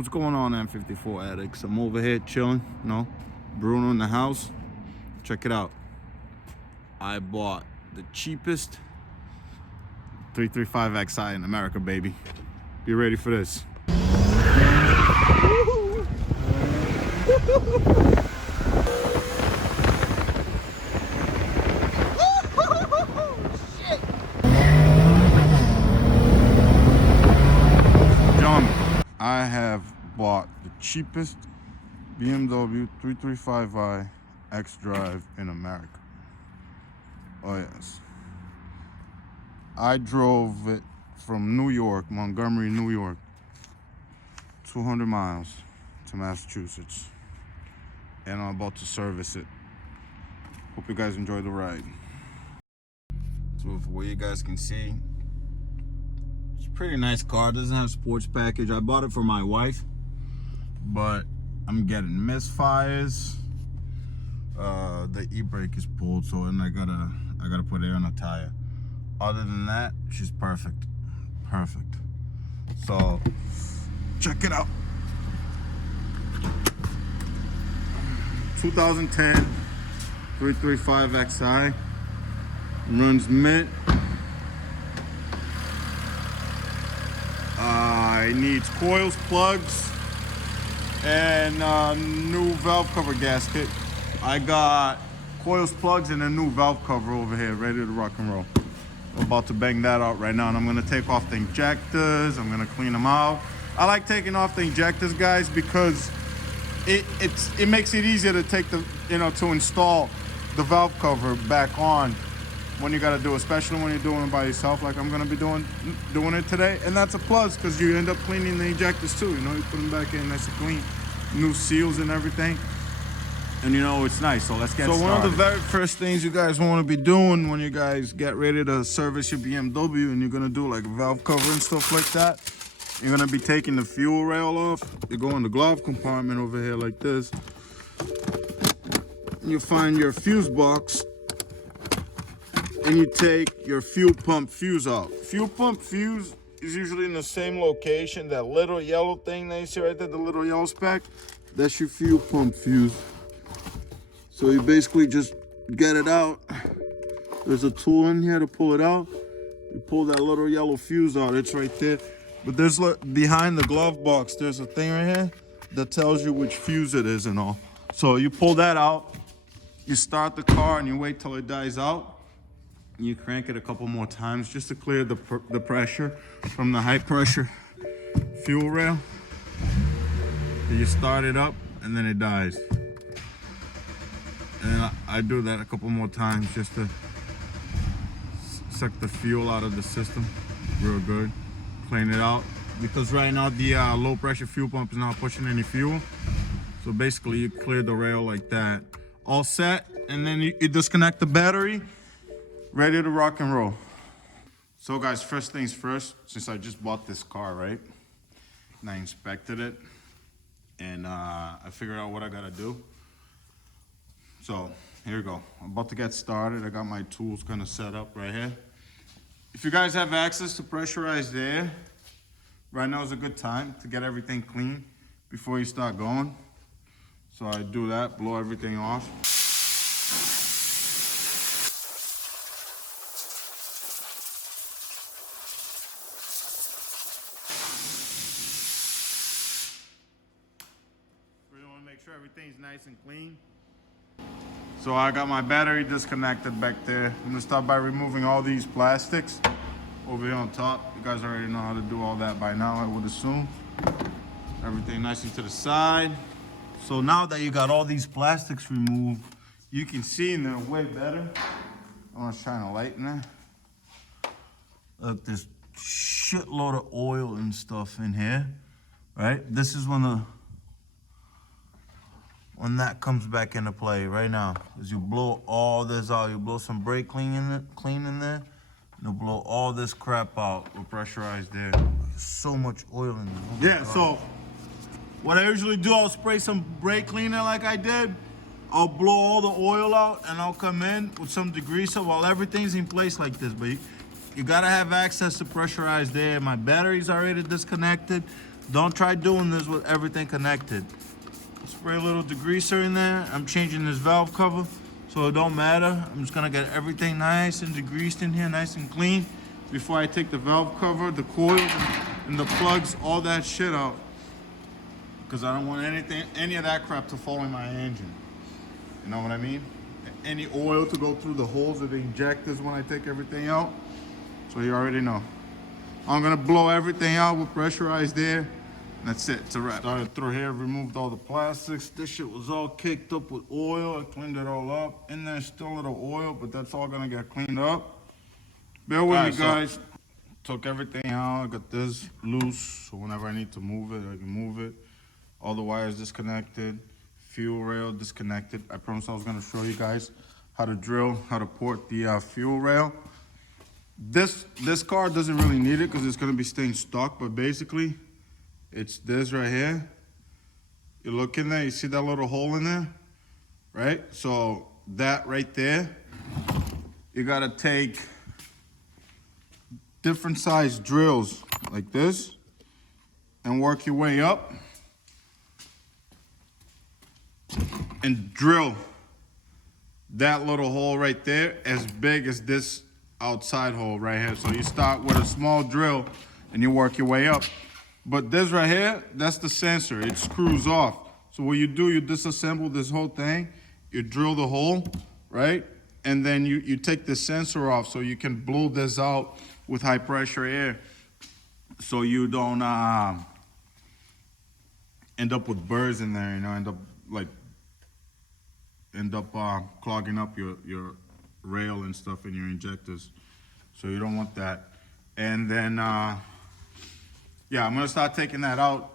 What's going on, M54 addicts? I'm over here chilling, Bruno in the house. Check it out. I bought the cheapest 335xi in America, baby. Be ready for this. I have bought the cheapest BMW 335i xDrive in America. Oh yes. I drove it from New York, Montgomery, New York, 200 miles to Massachusetts. And I'm about to service it. Hope you guys enjoy the ride. So for what you guys can see, it's a pretty nice car. It doesn't have sports package. I bought it for my wife, but I'm getting misfires. The e-brake is pulled, so and I gotta put air on the tire. Other than that, she's perfect. Perfect. So check it out. 2010 335xi, runs mint. It needs coils, plugs, and new valve cover gasket. I got coils, plugs, and a new valve cover over here, ready to rock and roll. I'm about to bang that out right now, and I'm gonna take off the injectors. I'm gonna clean them out. I like taking off the injectors, guys, because it makes it easier to take the, to install the valve cover back on when you got to do it, especially when you're doing it by yourself, like I'm gonna be doing it today. And that's a plus, because you end up cleaning the injectors too. You put them back in nice and clean, new seals and everything, and it's nice. So let's get started. So one of the very first things you guys want to be doing when you guys get ready to service your BMW, and you're gonna do like a valve cover and stuff like that, you're gonna be taking the fuel rail off. You go in the glove compartment over here like this. You find your fuse box, and you take your fuel pump fuse out. Fuel pump fuse is usually in the same location. That little yellow thing that you see right there, the little yellow speck, that's your fuel pump fuse. So you basically just get it out. There's a tool in here to pull it out. You pull that little yellow fuse out, it's right there. But there's, behind the glove box, there's a thing right here that tells you which fuse it is and all. So you pull that out, you start the car, and you wait till it dies out. You crank it a couple more times just to clear the pressure from the high pressure fuel rail. You start it up, and then it dies. And I do that a couple more times just to suck the fuel out of the system real good, clean it out. Because right now the low pressure fuel pump is not pushing any fuel. So basically you clear the rail like that. All set, and then you disconnect the battery, ready to rock and roll. So guys, first things first, since I just bought this car, right? And I inspected it, and I figured out what I gotta do. So here we go. I'm about to get started. I got my tools kind of set up right here. If you guys have access to pressurized air, right now is a good time to get everything clean before you start going. So I do that, blow everything off. We want to make sure everything's nice and clean. So I got my battery disconnected back there. I'm gonna start by removing all these plastics over here on top. You guys already know how to do all that by now, I would assume. Everything nicely to the side. So now that you got all these plastics removed, you can see in there way better. I'm gonna shine a light in there. Look, there's shitload of oil and stuff in here, right? This is when that comes back into play right now. As you blow all this out, you blow some brake clean in there, and you'll blow all this crap out with pressurized air. There's so much oil in there. Yeah, so what I usually do, I'll spray some brake cleaner like I did. I'll blow all the oil out, and I'll come in with some degreaser while everything's in place like this. But you gotta have access to pressurized air. My battery's already disconnected. Don't try doing this with everything connected. Spray a little degreaser in there. I'm changing this valve cover, so it don't matter. I'm just gonna get everything nice and degreased in here, nice and clean, before I take the valve cover, the coils, and the plugs, all that shit out. Because I don't want any of that crap to fall in my engine. You know what I mean? Any oil to go through the holes of the injectors when I take everything out. So you already know. I'm gonna blow everything out with pressurized air. That's it, it's a wrap. Started through here, removed all the plastics. This shit was all caked up with oil. I cleaned it all up. In there's still a little oil, but that's all gonna get cleaned up. Bear with me, guys. Took everything out. I got this loose, so whenever I need to move it, I can move it. All the wires disconnected. Fuel rail disconnected. I promised I was gonna show you guys how to drill, how to port the fuel rail. This car doesn't really need it because it's gonna be staying stuck, but basically, it's this right here. You look in there, you see that little hole in there, right? So that right there, you gotta take different size drills like this and work your way up and drill that little hole right there as big as this outside hole right here. So you start with a small drill and you work your way up. But this right here, that's the sensor. It screws off. So what you do, you disassemble this whole thing, you drill the hole, right? And then you take the sensor off so you can blow this out with high pressure air so you don't end up with burrs in there, you know, end up clogging up your rail and stuff in your injectors. So you don't want that. And then, yeah, I'm gonna start taking that out.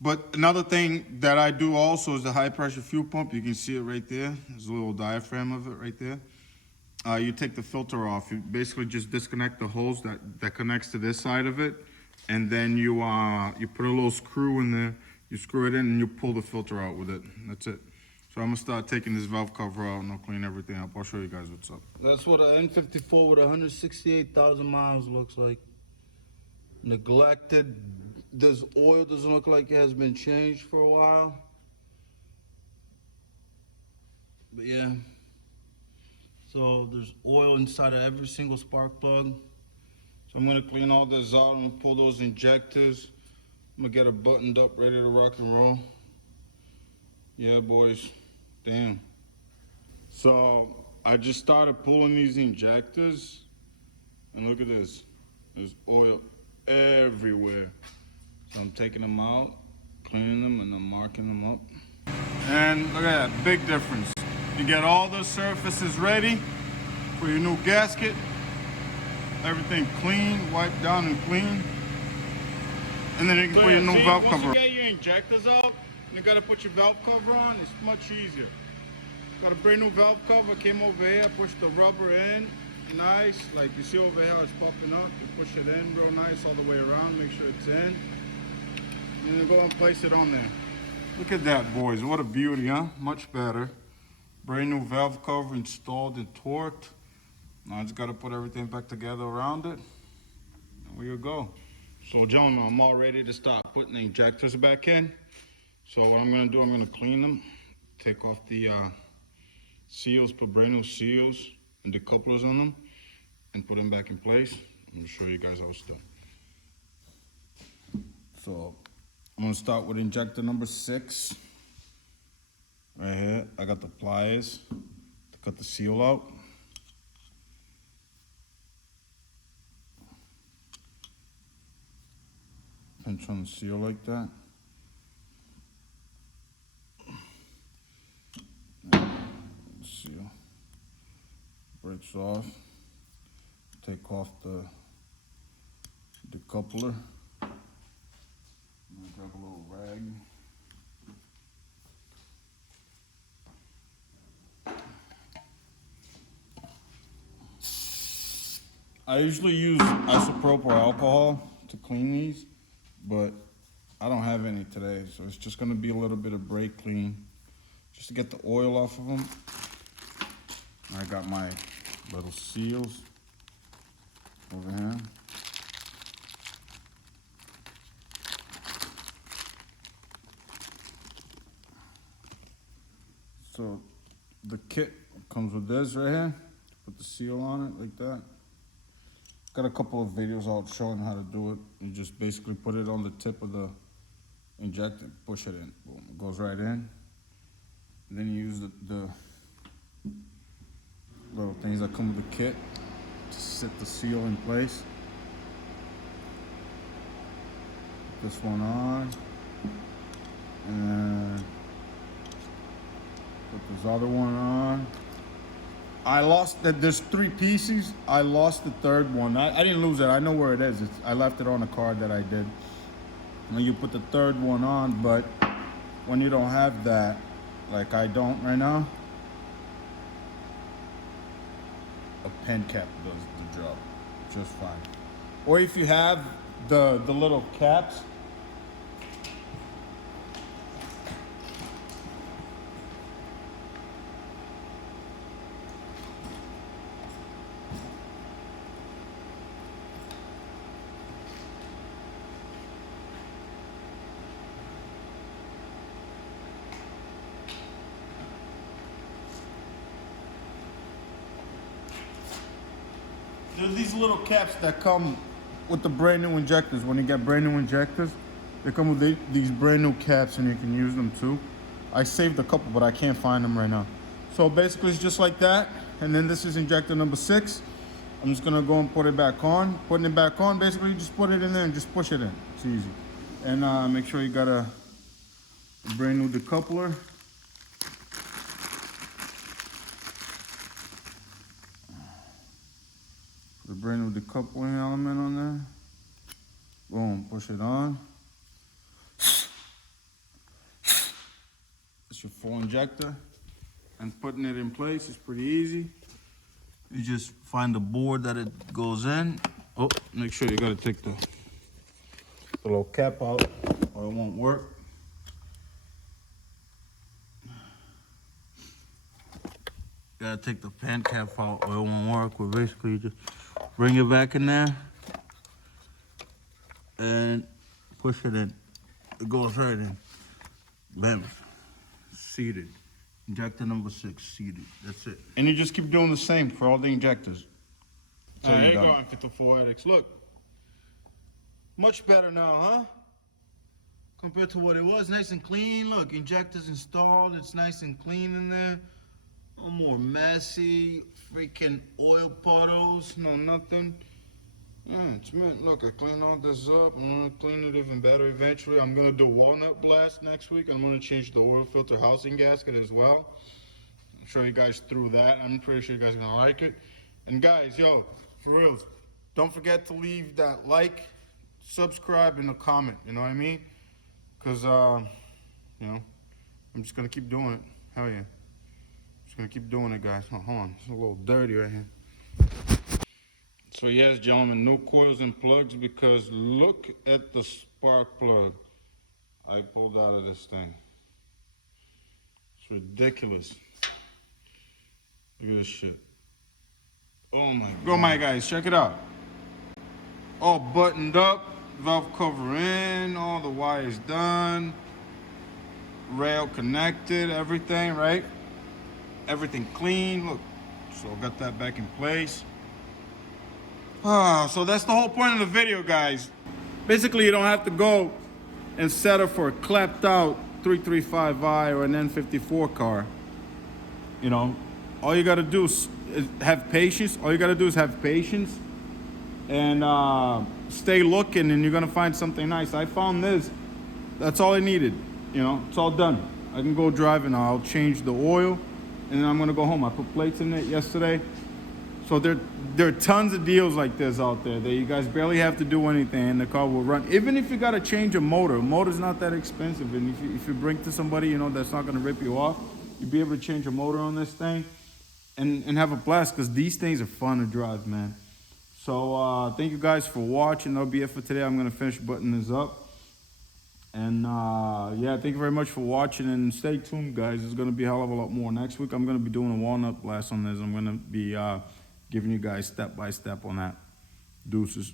But another thing that I do also is the high pressure fuel pump. You can see it right there. There's a little diaphragm of it right there. You take the filter off. You basically just disconnect the hose that connects to this side of it. And then you put a little screw in there. You screw it in and you pull the filter out with it. That's it. So I'm gonna start taking this valve cover out and I'll clean everything up. I'll show you guys what's up. That's what an N54 with 168,000 miles looks like. Neglected. This oil doesn't look like it has been changed for a while. But yeah. So there's oil inside of every single spark plug. So I'm gonna clean all this out. I'm gonna pull those injectors. I'm gonna get it buttoned up, ready to rock and roll. Yeah, boys. Damn. So I just started pulling these injectors, and look at this. There's oil everywhere. So I'm taking them out, cleaning them, and I'm marking them up. And look at that, big difference. You get all the surfaces ready for your new gasket. Everything clean, wiped down and clean. And then you can put your new valve cover. Once you get your injectors up, you gotta put your valve cover on, it's much easier. Got a brand new valve cover, came over here, pushed the rubber in, nice. Like you see over here, it's popping up. You push it in real nice all the way around, make sure it's in. And then go and place it on there. Look at that, boys, what a beauty, huh? Much better. Brand new valve cover installed and torqued. Now I just gotta put everything back together around it. And there you go. So gentlemen, I'm all ready to start putting the injectors back in. So what I'm gonna do, I'm gonna clean them, take off the seals, put brand new seals and decouplers on them, and put them back in place. I'm gonna show you guys how it's done. So I'm gonna start with injector number 6. Right here, I got the pliers to cut the seal out. Pinch on the seal like that. Seal breaks off. Take off the decoupler. I'm gonna grab a little rag. I usually use isopropyl alcohol to clean these, but I don't have any today, so it's just gonna be a little bit of brake clean, just to get the oil off of them. I got my little seals over here. So the kit comes with this right here. Put the seal on it like that. Got a couple of videos out showing how to do it. You just basically put it on the tip of the injector, push it in. Boom, it goes right in. And then you use the little things that come with the kit to set the seal in place. Put this one on. And put this other one on. I lost that. There's 3 pieces. I lost the third one. I didn't lose it. I know where it is. I left it on a card that I did. And you put the third one on, but when you don't have that, like I don't right now, a pen cap does the job just fine. Or if you have the little caps, there's these little caps that come with the brand new injectors. When you get brand new injectors, they come with these brand new caps and you can use them too. I saved a couple, but I can't find them right now. So basically it's just like that. And then this is injector number 6. I'm just gonna go and put it back on. Putting it back on, basically you just put it in there and just push it in. It's easy. And make sure you got a brand new decoupler. The brand new decoupling element on there. Boom, push it on. It's your full injector. And putting it in place is pretty easy. You just find the board that it goes in. Oh, make sure you gotta take the little cap out or it won't work. You gotta take the pen cap out or it won't work. We're basically just bring it back in there and push it in. It goes right in. Bam. Seated. Injector number 6, seated. That's it. And you just keep doing the same for all the injectors. There you go, M54 addicts. Look. Much better now, huh? Compared to what it was. Nice and clean. Look, injectors installed. It's nice and clean in there. No more messy, freaking oil puddles, no nothing. Yeah, it's mint. Look, I cleaned all this up. I'm gonna clean it even better eventually. I'm gonna do walnut blast next week. I'm gonna change the oil filter housing gasket as well. I'll show you guys through that. I'm pretty sure you guys are gonna like it. And guys, yo, for real, don't forget to leave that like, subscribe, and a comment. You know what I mean? Cause you know, I'm just gonna keep doing it. Hell yeah. Just gonna keep doing it, guys. Oh, hold on, it's a little dirty right here. So yes, gentlemen, no coils and plugs because look at the spark plug I pulled out of this thing. It's ridiculous. Look at this shit. Oh my God. Go, my guys, check it out. All buttoned up, valve cover in, all the wires done, rail connected, everything, right? Everything clean, look. So I got that back in place. So that's the whole point of the video, guys. Basically, you don't have to go and settle for a clapped out 335i or an N54 car. You know, all you gotta do is have patience. All you gotta do is have patience and stay looking, and you're gonna find something nice. I found this. That's all I needed. You know, it's all done. I can go drive and I'll change the oil, and then I'm gonna go home. I put plates in it yesterday. So there are tons of deals like this out there that you guys barely have to do anything and the car will run. Even if you got to change a motor's not that expensive. And if you bring to somebody, you know, that's not going to rip you off, you'll be able to change a motor on this thing and have a blast because these things are fun to drive, man. So thank you guys for watching. That'll be it for today. I'm going to finish buttoning this up. And yeah, thank you very much for watching and stay tuned, guys. There's going to be a hell of a lot more. Next week, I'm going to be doing a walnut blast on this. I'm going to be giving you guys step by step on that. Deuces.